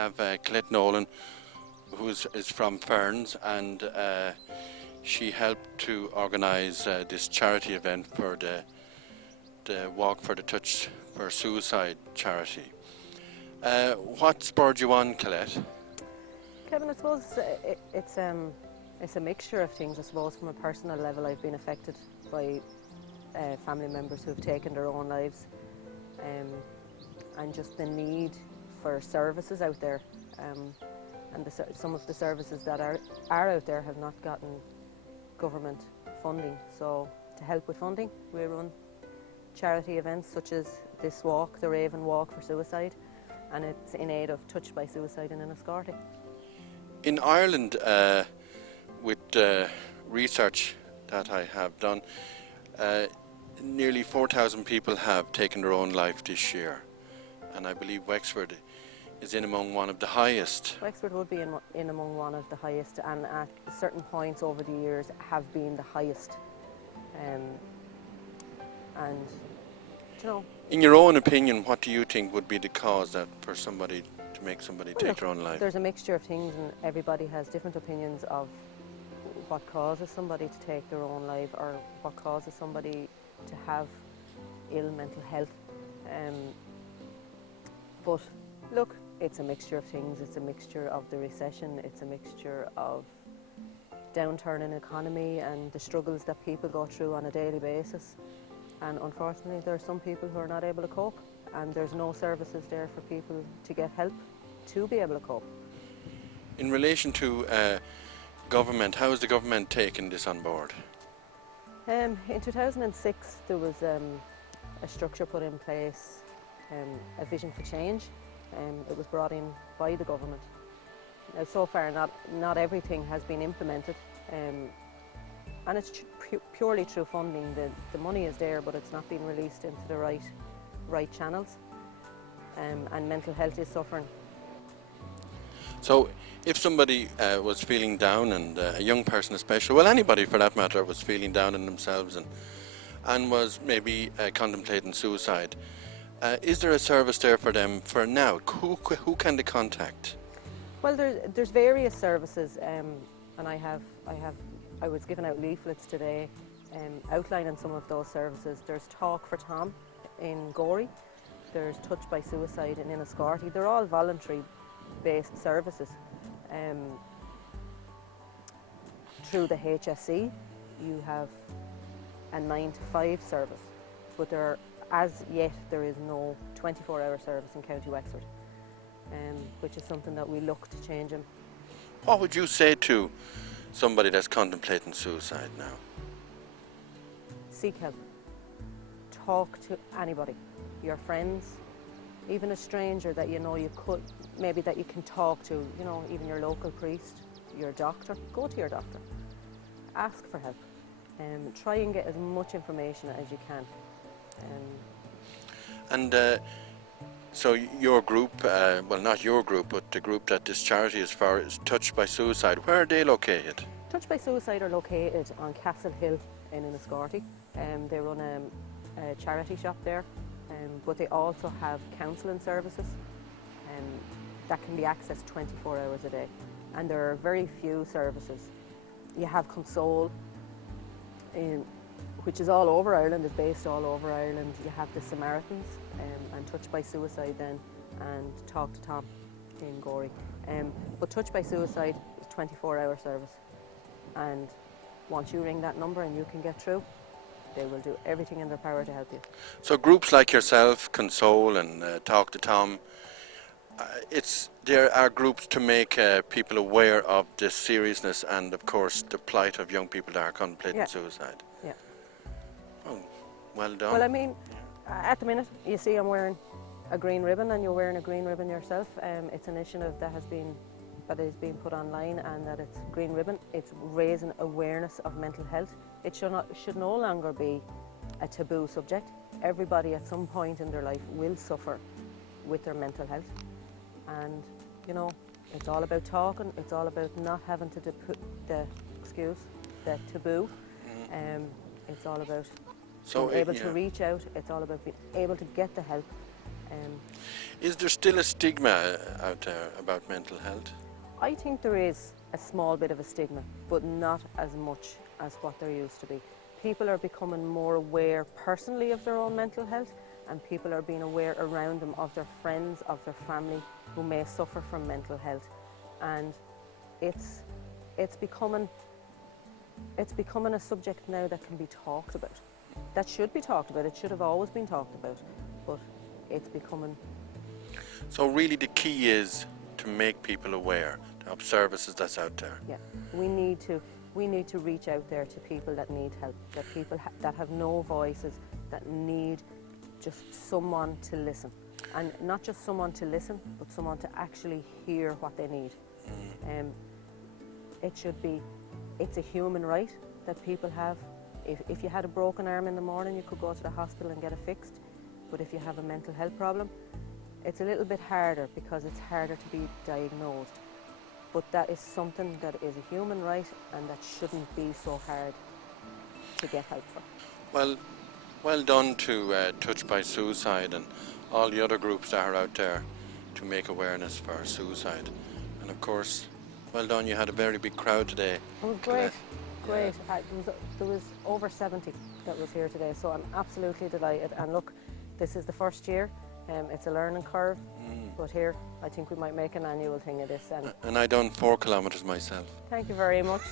have Colette Nolan, who is from Ferns, and she helped to organise this charity event for the Walk for the Touch for Suicide charity. What spurred you on, Colette? Kevin, I suppose it's a mixture of things. I suppose from a personal level, I've been affected by family members who've taken their own lives, and just the need for services out there. And some of the services that are out there have not gotten government funding. So to help with funding, we run charity events such as this walk, the Raven Walk for Suicide, and it's in aid of Touched by Suicide in Enniscorthy. In Ireland, with research that I have done, nearly 4,000 people have taken their own life this year, and I believe Wexford is in among one of the highest. Wexford would be in among one of the highest, and at certain points over the years have been the highest. And you know, in your own opinion, what do you think would be the cause that for somebody to make somebody take their own life? There's a mixture of things, and everybody has different opinions of what causes somebody to take their own life, or what causes somebody to have ill mental health. But look, it's a mixture of things. It's a mixture of the recession, it's a mixture of downturn in economy and the struggles that people go through on a daily basis. And unfortunately, there are some people who are not able to cope, and there's no services there for people to get help to be able to cope. In relation to government, how has the government taken this on board? In 2006, there was a structure put in place, a vision for change. It was brought in by the government. Now, so far, not everything has been implemented, and it's purely through funding. The money is there, but it's not being released into the right channels, and mental health is suffering. So, if somebody was feeling down, and a young person especially, well, anybody for that matter, was feeling down in themselves and was maybe contemplating suicide, is there a service there for them for now? Who can they contact? Well, there's various services, and I was giving out leaflets today outlining some of those services. There's Talk for Tom in Gorey, there's Touched by Suicide in Enniscorthy. They're all voluntary-based services. Through the HSE, you have a 9 to 5 service, but as yet there is no 24-hour service in County Wexford, which is something that we look to change in. What would you say to somebody that's contemplating suicide now? Seek help. Talk to anybody, your friends, even a stranger that you know that you can talk to, you know, even your local priest, your doctor. Go to your doctor. Ask for help. Try and get as much information as you can. So your group, well, not your group, but the group that this charity is for, is Touched by Suicide. Where are they located? Touched by Suicide are located on Castle Hill in Enniscorthy. They run a charity shop there, but they also have counselling services that can be accessed 24 hours a day. And there are very few services. You have Console, which is all over Ireland, is based all over Ireland. You have the Samaritans, and Touched by Suicide then, and Talk to Tom in Gorey. But Touched by Suicide is a 24-hour service, and once you ring that number and you can get through, they will do everything in their power to help you. So groups like yourself, Console and Talk to Tom, there are groups to make people aware of the seriousness and, of course, the plight of young people that are contemplating suicide. Yeah. Oh, well done. Well, I mean, at the minute, you see I'm wearing a green ribbon, and you're wearing a green ribbon yourself. It's an initiative that is being put online, and that it's green ribbon. It's raising awareness of mental health. It should no longer be a taboo subject. Everybody at some point in their life will suffer with their mental health, and you know, it's all about talking. It's all about not having to put the taboo. It's all about being able to reach out. It's all about being able to get the help. Is there still a stigma out there about mental health? I think there is a small bit of a stigma, but not as much as what there used to be. People are becoming more aware personally of their own mental health, and people are being aware around them of their friends, of their family who may suffer from mental health. And it's becoming a subject now that can be talked about. That should be talked about. It should have always been talked about, but it's becoming. So really the key is to make people aware of services that's out there. Yeah, we need to reach out there to people that need help, that people that have no voices, that need just someone to listen, and not just someone to listen, but someone to actually hear what they need. It's a human right that people have. If you had a broken arm in the morning, you could go to the hospital and get it fixed. But if you have a mental health problem, it's a little bit harder because it's harder to be diagnosed. But that is something that is a human right and that shouldn't be so hard to get help for. Well done to Touch by Suicide and all the other groups that are out there to make awareness for suicide. And of course, well done, you had a very big crowd today. It was great, great. There was over 70 that was here today, so I'm absolutely delighted. And look, this is the first year. It's a learning curve, but here I think we might make an annual thing of this. And I done 4 kilometres myself. Thank you very much.